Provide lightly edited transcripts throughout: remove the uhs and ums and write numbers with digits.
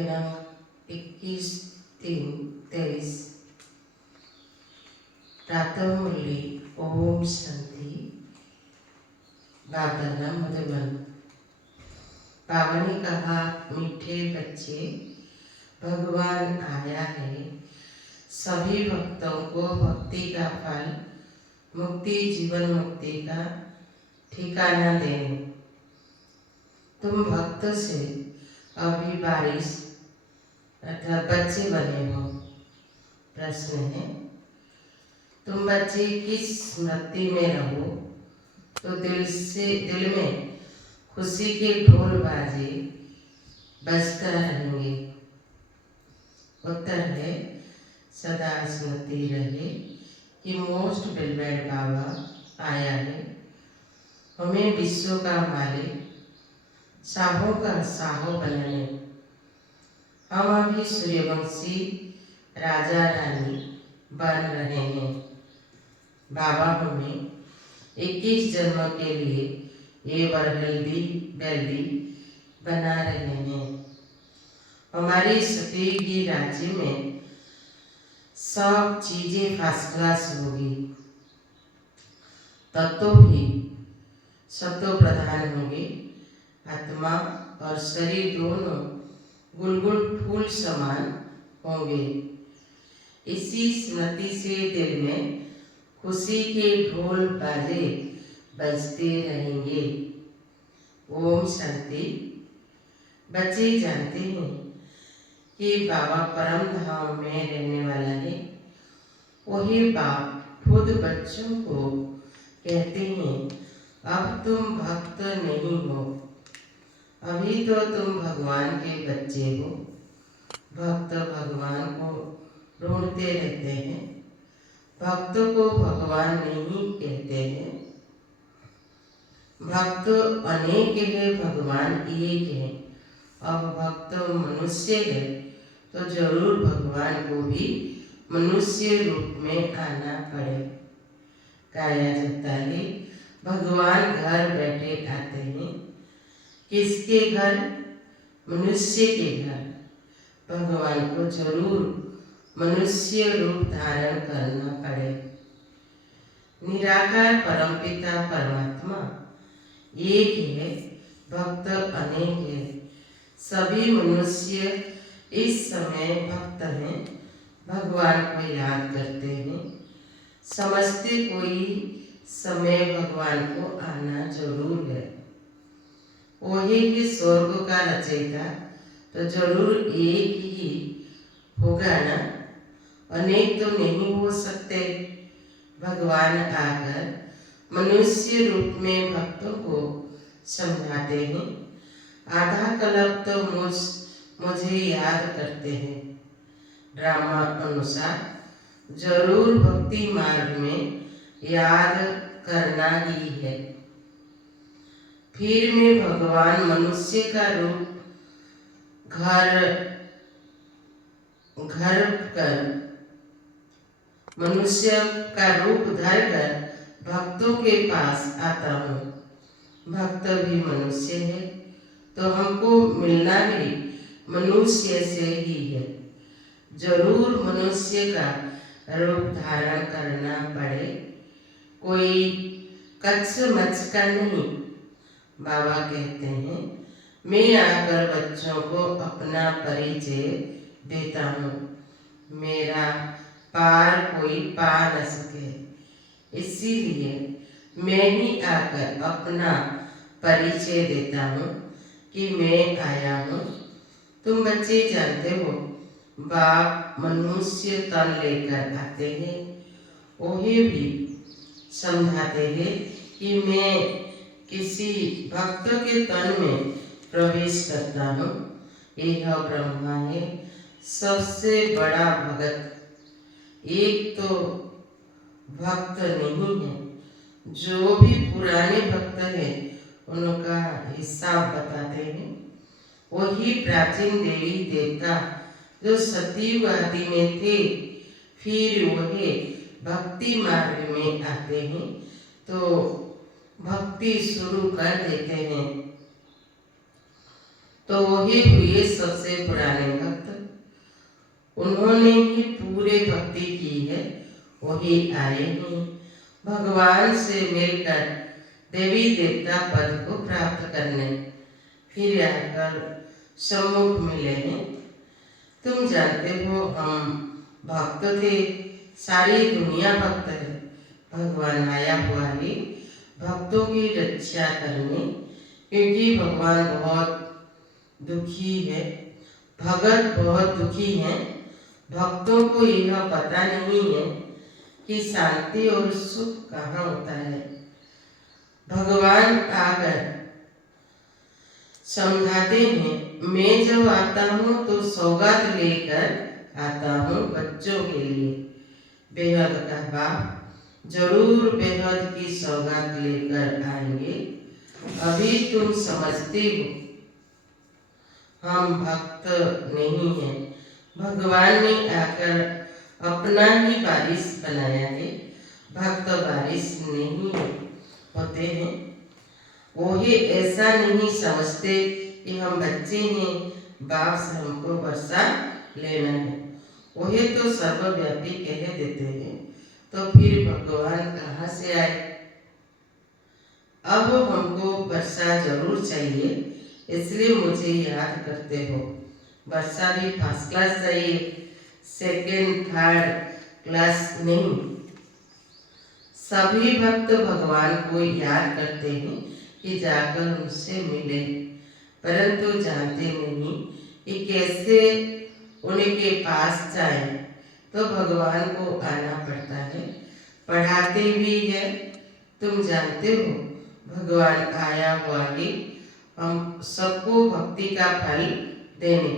दिनांक 21/3/23 प्रातः मुरली ओम शांति। बाबा मधुबन। बाबा ने कहा, मीठे बच्चे, भगवान आया है सभी भक्तों को भक्ति का फल, मुक्ति, जीवन मुक्ति का ठिकाना देने। तुम भक्त से अभी बारिश अर्थात बच्चे बने हो। प्रश्न है, तुम बच्चे किस स्मृति में रहो तो दिल में खुशी के ढोल बाजे बजकर रहेंगे। उत्तर है, सदा स्मृति रहे कि मोस्ट बिलवेड बाबा आया है हमें विश्व का मालिक, शाहों का शाहो बनाने। हम अभी सूर्यवंशी राजा रानी बन रहे हैं। बाबा हमें 21 जन्म के लिए ये वेल्दी बना रहे हैं। हमारी सतीगी राज्य में सब चीजें फर्स्ट क्लास होगी। तत्व भी सत्व प्रधान होंगे। आत्मा और शरीर दोनों गुलगुल फूल समान होंगे। इसी स्मृति से दिल में खुशी के ढोल बाजे बजते रहेंगे। ओम शांति। बच्चे जानते हैं कि बाबा परम धाम में रहने वाला है। वही बाप खुद बच्चों को कहते हैं, अब तुम भक्त नहीं हो, अभी तो तुम भगवान के बच्चे हो। भक्त भगवान को ढूंढते रहते हैं। भक्त को भगवान नहीं कहते हैं। भक्त अनेक है, भगवान एक है। अब भक्त मनुष्य है तो जरूर भगवान को भी मनुष्य रूप में आना पड़े। गाया जाता है, भगवान घर बैठे आते हैं। किसके घर? मनुष्य के घर। भगवान को जरूर मनुष्य रूप धारण करना पड़े। निराकार परमपिता परमात्मा एक है, भक्त अनेक है। सभी मनुष्य इस समय भक्त हैं, भगवान को याद करते हैं। समझते कोई समय भगवान को आना जरूर है। वही भी स्वर्ग का रचयिता तो जरूर एक ही होगा ना, अनेक तो नहीं हो सकते। भगवान आकर मनुष्य रूप में भक्तों को समझाते हैं। आधा कल्प तो मुझे याद करते हैं। ड्रामा अनुसार जरूर भक्ति मार्ग में याद करना ही है। फिर में भगवान मनुष्य का रूप मनुष्य का रूप धर कर भक्तों के पास आता हूँ। भक्त भी मनुष्य है तो हमको मिलना भी मनुष्य से ही है। जरूर मनुष्य का रूप धारण करना पड़े, कोई कच्छ मच्छ का नहीं। बाबा कहते हैं, मैं आकर बच्चों को अपना परिचय देता हूँ। मेरा पार कोई पा न सके, इसीलिए मैं ही आकर अपना परिचय देता हूँ कि मैं आया हूँ। तुम बच्चे जानते हो, बाप मनुष्य तन लेकर आते हैं। वही भी समझाते हैं कि मैं किसी भक्त के तन में प्रवेश करता हूँ। यह ब्रह्मा है, सबसे बड़ा भगत। एक तो भक्त नहीं है। जो भी पुराने भक्त हैं उनका हिसाब बताते हैं। वही प्राचीन देवी देवता जो सतयुग आदि में थे, फिर वही भक्ति मार्ग में आते हैं तो भक्ति शुरू कर देते हैं। तो वही हुए सबसे पुराने उन्होंने ही पूरे भक्ति की है, वही आए हैं भगवान से मिलकर देवी देवता पद को प्राप्त करने, फिर आकर सम्मुख मिले हैं। तुम जानते हो हम भक्त थे, सारी दुनिया भक्त है। भगवान आया हुआ ही भक्तों की रक्षा करने, क्योंकि भगवान बहुत दुखी है, भगत बहुत दुखी हैं। भक्तों को यह पता नहीं है कि शांति और सुख कहाँ होता है। भगवान आकर समझाते हैं, मैं जब आता हूँ तो सौगात लेकर आता हूँ बच्चों के लिए। बेहद का बाप जरूर बेहद की सौगात लेकर आएंगे। अभी तुम समझते हो हम भक्त नहीं हैं। भगवान ने आकर अपना ही बारिश बनाया है। भक्त बारिश नहीं होते हैं। वो ही ऐसा नहीं समझते कि हम बच्चे हैं, बाप से हमको वर्षा लेना है। वही तो सर्वव्यापी कह देते हैं, तो फिर भगवान कहाँ से आए। अब हमको वर्षा जरूर चाहिए, इसलिए मुझे याद करते हो। वर्षा भी फर्स्ट क्लास चाहिए, सेकेंड थर्ड क्लास नहीं। सभी भक्त भगवान को याद करते हैं कि जाकर उनसे मिले, परंतु जानते नहीं कि कैसे उनके पास जाए। तो भगवान को आना पड़ता है, पढ़ाते भी है। तुम जानते हो भगवान आया हुआ ही हम सबको भक्ति का फल देने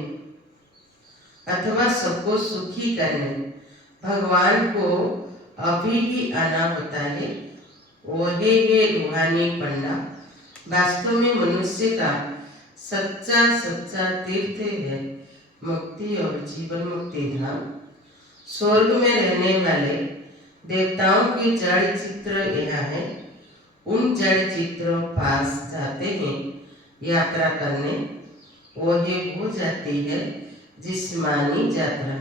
अथवा सबको सुखी करने। भगवान को अभी ही आना होता है। वही है रूहानी पंडा। वास्तव में मनुष्य का सच्चा तीर्थ है मुक्ति और जीवन मुक्ति धाम। स्वर्ग में रहने वाले देवताओं के जड़ चित्र यहाँ है। उन जड़ चित्रों पास जाते हैं यात्रा करने, वही हो जाती है जिस्मानी यात्रा।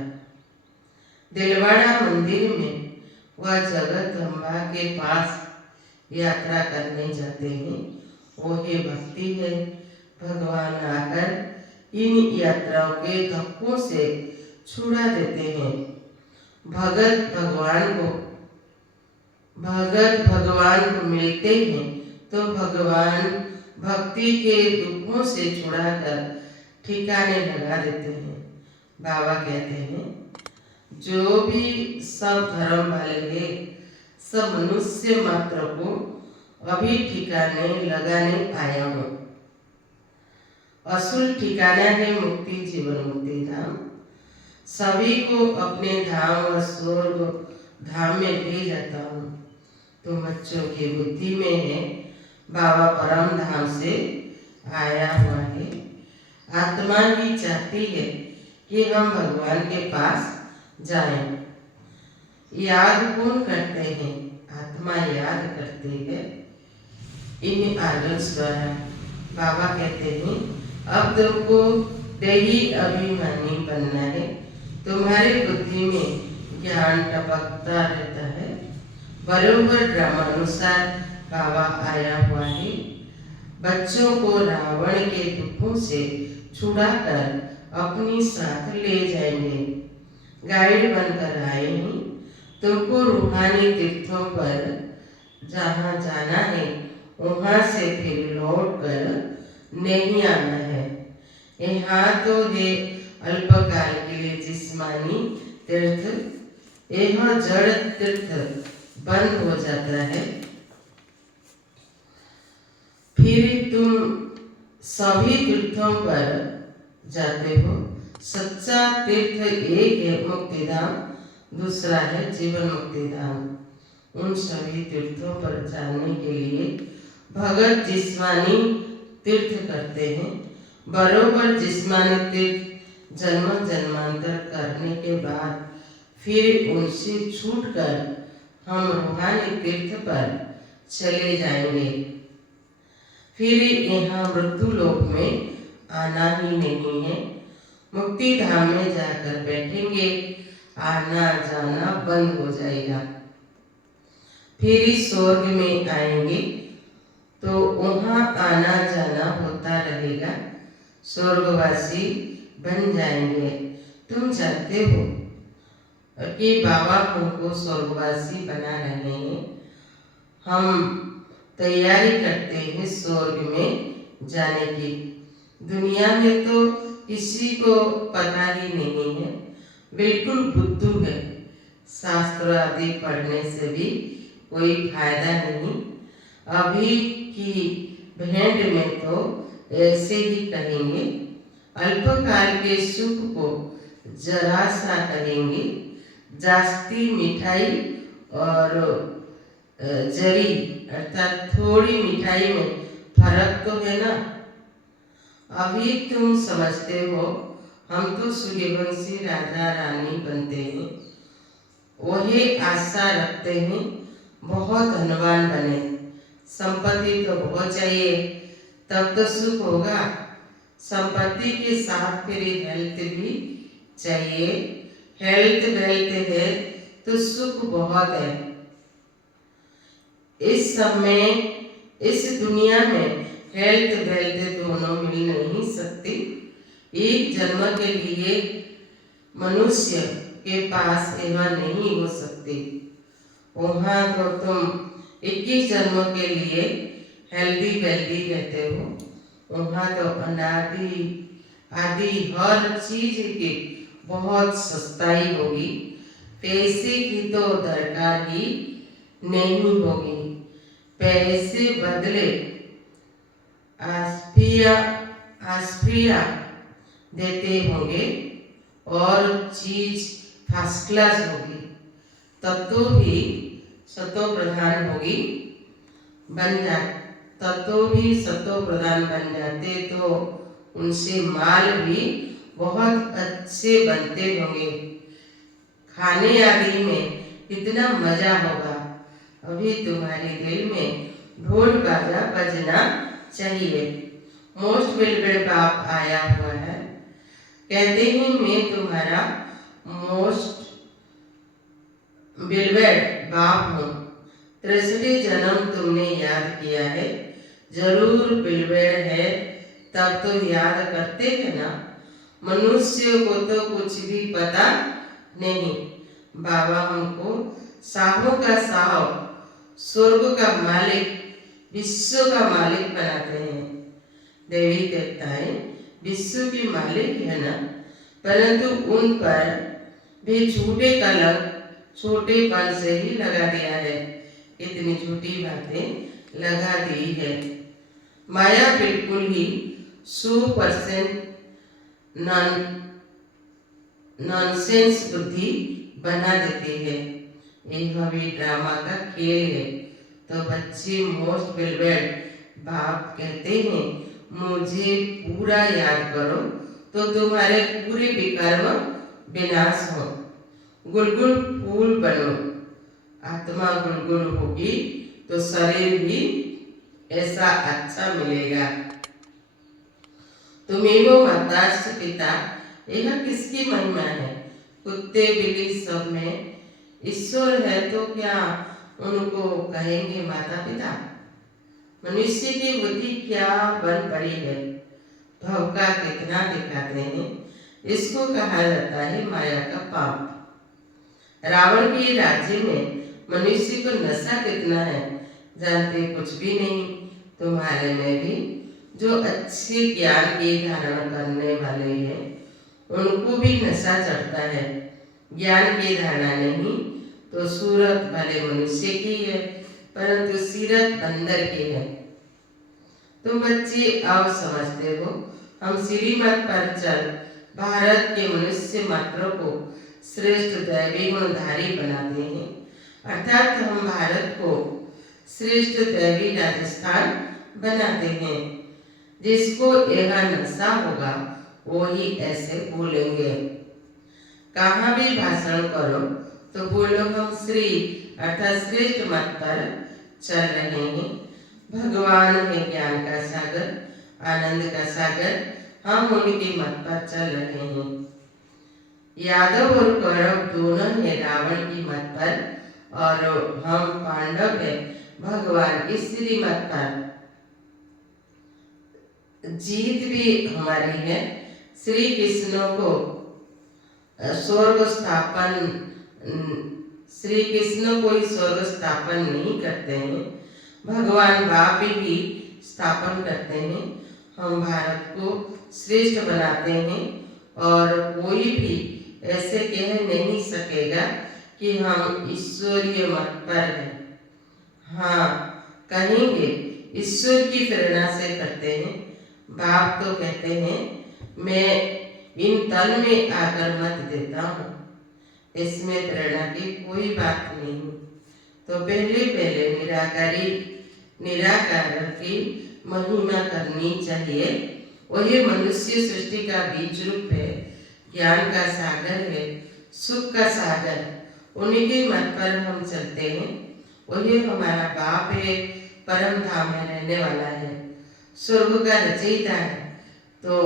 दिलवाड़ा मंदिर में वह जगदम्बा के पास यात्रा करने जाते हैं, वही भक्ति है। भगवान आकर इन यात्राओं के धक्कों से छुड़ा देते हैं। भगत भगवान को मिलते हैं तो भगवान भक्ति के दुखों से छुड़ाकर ठिकाने लगा देते हैं। बाबा कहते हैं, जो भी सब धर्म वाले हैं, सब मनुष्य मात्र को अभी ठिकाने लगाने आया हूँ। असल ठिकाना है मुक्ति जीवन मुक्ति धाम। सभी को अपने धाम और स्वर्ग धाम में ले जाता हूँ। तो बच्चों की बुद्धि में है बाबा परम धाम से आया हुआ है। आत्मा ही चाहती है कि हम भगवान के पास जाएं। याद कौन करते हैं? आत्मा याद करती है इन आर्गन्स द्वारा। बाबा कहते हैं, अब तुमको देही अभिमानी बनना है। तुम्हारी बुद्धि में ज्ञान टपकता रहता है। बरोबर ड्रामानुसार बाबा आया हुआ है। बच्चों को रावण के दुखों से छुड़ाकर अपनी साथ ले जाएंगे। गाइड बनकर आए हैं। तुमको रूहानी तीर्थों पर जहाँ जाना है वहाँ से फिर लौट कर नहीं आना है। यहाँ तो है अल्पकाल के लिए जिस्मानी तीर्थ, यह जड़ तीर्थ बंद हो जाता है। फिर तुम सभी तीर्थों पर जाते हो। सच्चा तीर्थ एक है मुक्ति धाम, दूसरा है जीवन मुक्ति धाम। उन सभी तीर्थों पर जाने के लिए भगत जिस्मानी तीर्थ करते हैं। बरोबर जिस्मानी तीर्थ जन्म जन्मांतर करने के बाद फिर उनसे छूटकर हम रूहानी तीर्थ पर चले जाएंगे। फिर यहाँ मृत्यु लोक में आना ही नहीं है। मुक्ति धाम में जाकर बैठेंगे, आना जाना बंद हो जाएगा। फिर इस स्वर्ग में आएंगे तो वहाँ आना जाना होता रहेगा, स्वर्गवासी बन जाएंगे। तुम जानते हो कि बाबा हमको स्वर्गवासी बना रहे हैं। हम तैयारी करते हैं स्वर्ग में जाने की। दुनिया में तो किसी को पता ही नहीं है, बिल्कुल बुद्धू है। शास्त्र आदि पढ़ने से भी कोई फायदा नहीं। अभी की भेंट में तो ऐसे ही कहेंगे, अल्पकाल के सुख को जरा सा कहेंगे, जास्ती मिठाई और जरी अर्थात थोड़ी मिठाई में फर्क तो है ना। अभी तुम समझते हो हम तो सूर्यवंशी राजा रानी बनते हैं, वही आशा रखते हैं बहुत धनवान बने, संपत्ति तो बहुत चाहिए तब तो सुख होगा। संपत्ति के साथ फिर हेल्थ भी चाहिए, हेल्थ वेल्थ है तो सुख बहुत है। इस समय इस दुनिया में हेल्थ वेल्थ दोनों मिल नहीं सकती। एक जन्म के लिए मनुष्य के पास यह नहीं हो सकती। वहाँ तो तुम 21 जन्मों के लिए हेल्दी वेल्दी रहते हो। वहाँ तो अनादि आदि हर चीज की बहुत सस्ताई होगी, पैसे की तो दरकार ही नहीं होगी। पैसे बदले आस्पिया देते होंगे और चीज फर्स्ट क्लास होगी, तब तो भी सतो प्रधान होगी सतो प्रधान बन जाते तो उनसे माल भी बहुत अच्छे बनते होंगे। खाने आदि में कितना मजा होगा। अभी तुम्हारे दिल में ढोल बाजा बजना चाहिए। मोस्ट वेलवेड बाप आया हुआ है, कहते हैं मैं तुम्हारा मोस्ट वेलवेड बाप हूँ। 63 जन्म तुमने याद किया है, जरूर वेलवेड है तब तो याद करते हैं ना। मनुष्य को तो कुछ भी पता नहीं। बाबा हमको साहों का साहो, स्वर्ग का मालिक, विश्व का मालिक बनाते हैं। देवी देवताएं विश्व की मालिक है ना, परंतु उन पर भी झूठे कलंक छोटेपन से ही लगा दिया है। इतनी झूठी बातें लगा दी है। माया बिल्कुल ही 100% नॉनसेंस बुद्धि बना देती है। यह भी ड्रामा का खेल है। तो बच्चे मोस्ट वेलवेड बाप कहते हैं मुझे पूरा याद करो तो तुम्हारे पूरे विकर्म विनाश हो। गुलगुल फूल बनो। आत्मा गुलगुल होगी तो शरीर भी ऐसा अच्छा मिलेगा। तुम्हें माता पिता, यह किसकी महिमा है। कुत्ते बिल्ली सब में ईश्वर है तो क्या उनको कहेंगे माता पिता। मनुष्य की बुद्धि क्या बन पड़ी है, भवका कितना दिखाते हैं। इसको कहा जाता है माया का पाप। रावण के राज्य में मनुष्य को नशा कितना है जानते कुछ भी नहीं। तुम्हारे में भी जो अच्छे ज्ञान की धारण करने वाले हैं उनको भी नशा चढ़ता है। ज्ञान की धारणा नहीं तो सूरत वाले मनुष्य की है, परंतु सीरत बंदर की है। तुम बच्चे अब समझते हो हम श्रीमत पर चल भारत के मनुष्य मात्र को श्रेष्ठ दैवी गुणधारी बनाते हैं। अर्थात हम भारत को श्रेष्ठ दैवी राजस्थान बनाते हैं। जिसको यह नशा होगा वो ही ऐसे बोलेंगे। कहाँ भी भाषण करो तो बोलो हम श्री अर्थात श्रेष्ठ मत पर चल रहे हैं। भगवान है ज्ञान का सागर, आनंद का सागर, हम उनके मत पर चल रहे हैं। यादव और कौरव दोनों हैं रावण की मत पर और हम पांडव हैं भगवान की श्री मत पर। जीत भी हमारी है। श्री कृष्ण को स्वर्ग स्थापन श्री कृष्ण कोई स्वर्ग स्थापन नहीं करते हैं, भगवान बाप ही स्थापन करते हैं। हम भारत को श्रेष्ठ बनाते हैं और कोई भी ऐसे कह नहीं सकेगा कि हम ईश्वरीय मत पर हैं। हाँ, कहेंगे ईश्वर की प्रेरणा से करते हैं। बाप तो कहते हैं मैं इन तन में आकर मत देता हूँ, इसमें प्रेरणा की कोई बात नहीं। तो पहले निराकार की महिमा करनी चाहिए। वही मनुष्य सृष्टि का बीज रूप है, ज्ञान का सागर है, सुख का सागर। उन्हीं मत पर हम चलते हैं। वही हमारा बाप है, परम धाम में रहने वाला है, स्वर्ग का रचयिता है। तो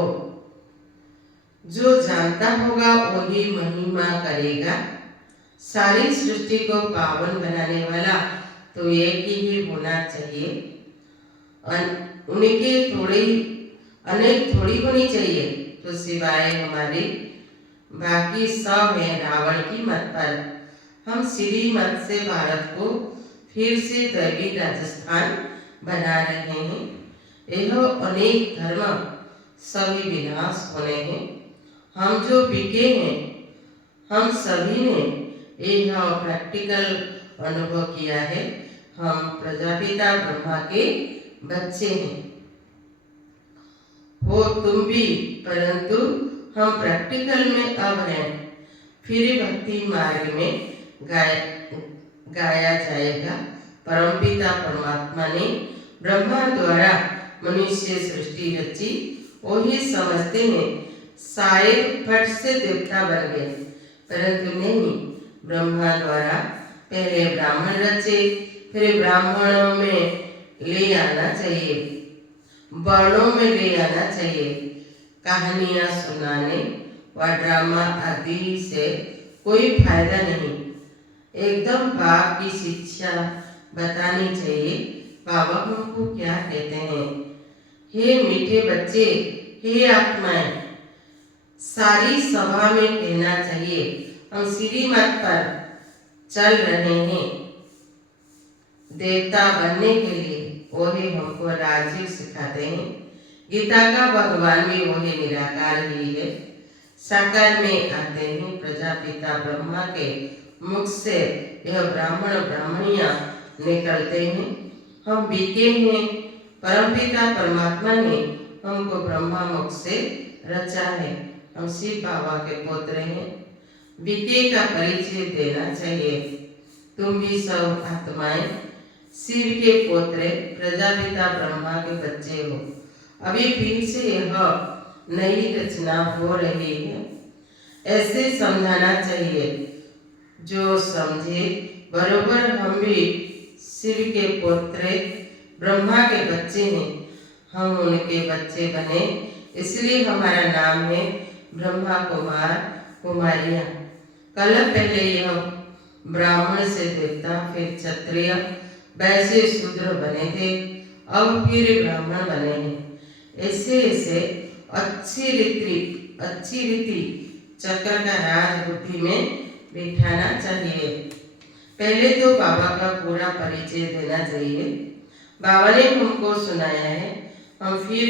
जो जानता होगा वही महिमा करेगा। सारी सृष्टि को पावन बनाने वाला तो एक ही होना चाहिए। उनके अनेक थोड़ी होनी चाहिए। तो सिवाय हमारे बाकी सब है रावण की मत पर। हम श्री मत से भारत को फिर से दैवी राजस्थान बना रहे हैं। यह अनेक धर्म सभी विनाश होने हैं। हम जो बिके हैं, हम सभी ने यह प्रैक्टिकल अनुभव किया है। हम प्रजापिता ब्रह्मा के बच्चे हैं। हो तुम भी, परंतु हम प्रैक्टिकल में अब हैं। फिर भक्ति मार्ग में गाया जाएगा। परमपिता परमात्मा ने ब्रह्मा द्वारा मनुष्य सृष्टि रची। वही समझते हैं शायद फट से देवता बन गए, परंतु नहीं। ब्रह्मा द्वारा पहले ब्राह्मण रचे, फिर ब्राह्मणों में ले आना चाहिए, वर्णों में ले आना चाहिए। कहानियां सुनाने व ड्रामा आदि से कोई फायदा नहीं। एकदम बाप की शिक्षा बतानी चाहिए। बाबा हमको क्या कहते हैं? हे मीठे बच्चे, हे आत्माएं, सारी सभा में कहना चाहिए हम श्री मत पर चल रहे हैं देवता बनने के लिए। वही हमको राजयोग सिखाते हैं। गीता का भगवान भी वही निराकार ही है। साकार में आते हैं प्रजापिता ब्रह्मा के मुख से यह ब्राह्मण ब्राह्मणियां निकलते हैं। हम बीके हैं। परमपिता परमात्मा ने हमको ब्रह्मा मुख से रचा है। हम शिव बाबा के पुत्र हैं। बीके का परिचय देना चाहिए। तुम भी सब आत्माएं शिव के पुत्र, प्रजापिता ब्रह्मा के बच्चे हो। अभी फिर से यह नई रचना हो रही है, ऐसे समझाना चाहिए। जो समझे बरोबर हम भी शिव के पुत्र ब्रह्मा के बच्चे हैं। हम उनके बच्चे बने, इसलिए हमारा नाम है ब्रह्मा कुमार कुमारियां। कल पहले यह ब्राह्मण से देवता, फिर क्षत्रिय, वैसे शूद्र बने थे, अब फिर ब्राह्मण बने हैं। ऐसे ऐसे अच्छी रीति चक्र का राज बुद्धि में बिठाना चाहिए। पहले तो बाबा का पूरा परिचय देना चाहिए। बाबा ने हमको सुनाया है, हम फिर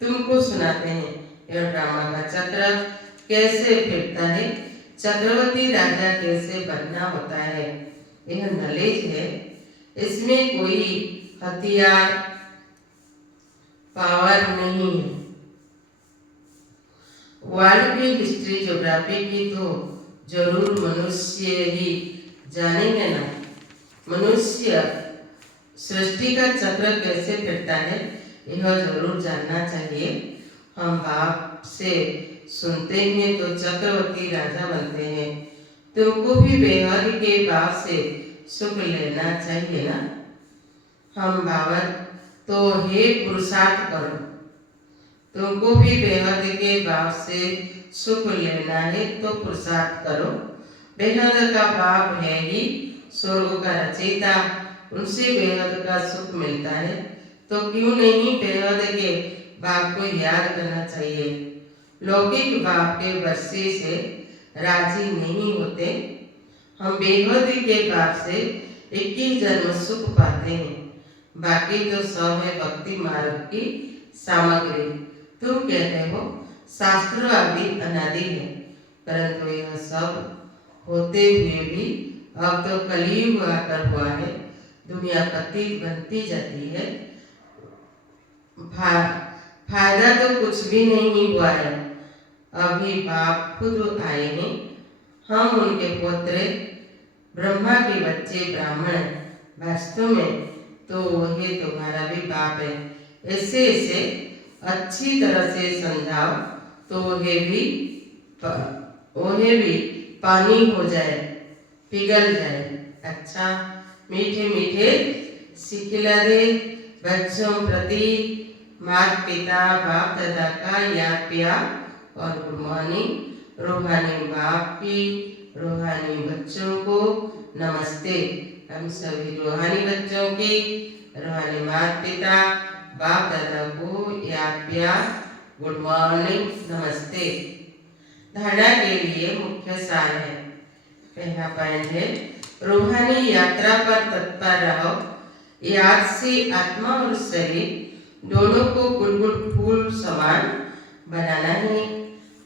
तुमको सुनाते हैं। यह ड्रामा का चक्र कैसे फिरता है, चक्रवर्ती राजा कैसे बनना होता है, यह नॉलेज है। इसमें कोई हथियार पावर नहीं है। वर्ल्ड की हिस्ट्री ज्योग्राफी की तो जरूर मनुष्य ही जानेंगे ना। मनुष्य सृष्टि का चक्र कैसे फिरता है यह जरूर जानना चाहिए। हम बाप से सुनते हैं तो चक्रवर्ती राजा बनते हैं। तुमको भी बेहद के बाप से सुख लेना चाहिए ना। हम बाबा तो हे पुरुषार्थ करो, तुमको भी बेहद के भाव से सुख लेना है तो पुरुषार्थ करो। बेहद का भाव है ही स्वर्ग का रचयिता, उनसे बेहद का सुख मिलता है, तो क्यों नहीं बेहद के भाव को याद करना चाहिए। लौकिक भाव के वर्षे से राजी नहीं होते। हम बेहद के भाव से 21 जन्म सुख पाते हैं, बाकी तो सब है भक्ति मार्ग की सामग्री। तुम कहते हो शास्त्र आदि अनादि है, परंतु यह सब होते हुए भी अब तो कलयुग आकर हुआ है, दुनिया पतित बनती जाती है। फायदा तो कुछ भी नहीं हुआ है। अभी बाप खुद आए हैं, हम उनके पुत्र, ब्रह्मा के बच्चे ब्राह्मण। वास्तव में तो वही तुम्हारा भी बाप है। ऐसे ऐसे अच्छी तरह से समझाओ तो वह भी पानी हो जाए, पिघल जाए। अच्छा, मीठे मीठे सिखला दे बच्चों प्रति माता पिता बाप दादा का याद प्यार और गुड मॉर्निंग। रूहानी बाप की रूहानी बच्चों को नमस्ते। हम सभी रूहानी बच्चों की रूहानी माता पिता बाप दादा को याद प्यार गुड मॉर्निंग नमस्ते। धारणा के लिए मुख्य सार है। पहला पॉइंट है, रूहानी यात्रा पर तत्पर रहो। याद से आत्मा और शरीर दोनों को गुलगुल फूल समान बनाना है,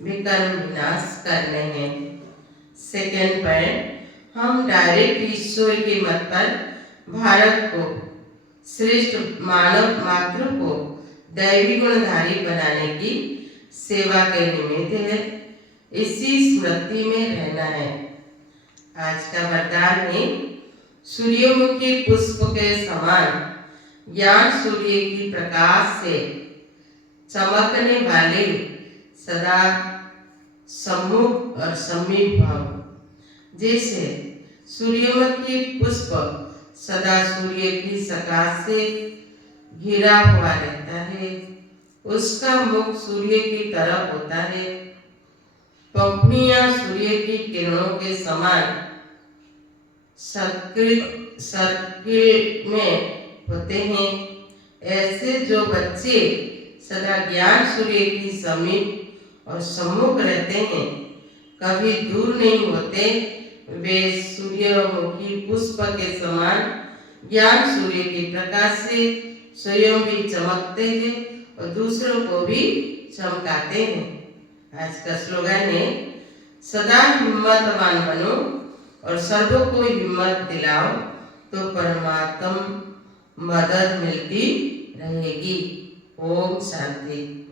विकर्म विनाश करने हैं। सेकेंड पॉइंट, हम डायरेक्ट ईश्वर के मत पर भारत को श्रेष्ठ मानव मात्र को दैवी गुणधारी बनाने की सेवा के निमित्त है। इसी स्मृति में रहना है। आज का वरदान है, सूर्यमुखी पुष्प के समान ज्ञान सूर्य की प्रकाश से चमकने वाले सदा सम्मुख और समीप भाव। जैसे सूर्यमुखी पुष्प सदा सूर्य की प्रकाश से घिरा हुआ रहता है, उसका मुख सूर्य की तरफ होता है। पंखुड़ियां सूर्य की किरणों के समान सर्किल में होते हैं। ऐसे जो बच्चे सदा ज्ञान सूर्य की समीप और सम्मुख रहते हैं, कभी दूर नहीं होते, वे सूर्यमुखी पुष्प के समान ज्ञान सूर्य के प्रकाश से स्वयं भी चमकते हैं और दूसरों को भी चमकाते हैं। आज का स्लोगन है, सदा हिम्मतवान बनो और सर्वों को हिम्मत दिलाओ तो परमात्मा मदद मिलती रहेगी। ओम शांति।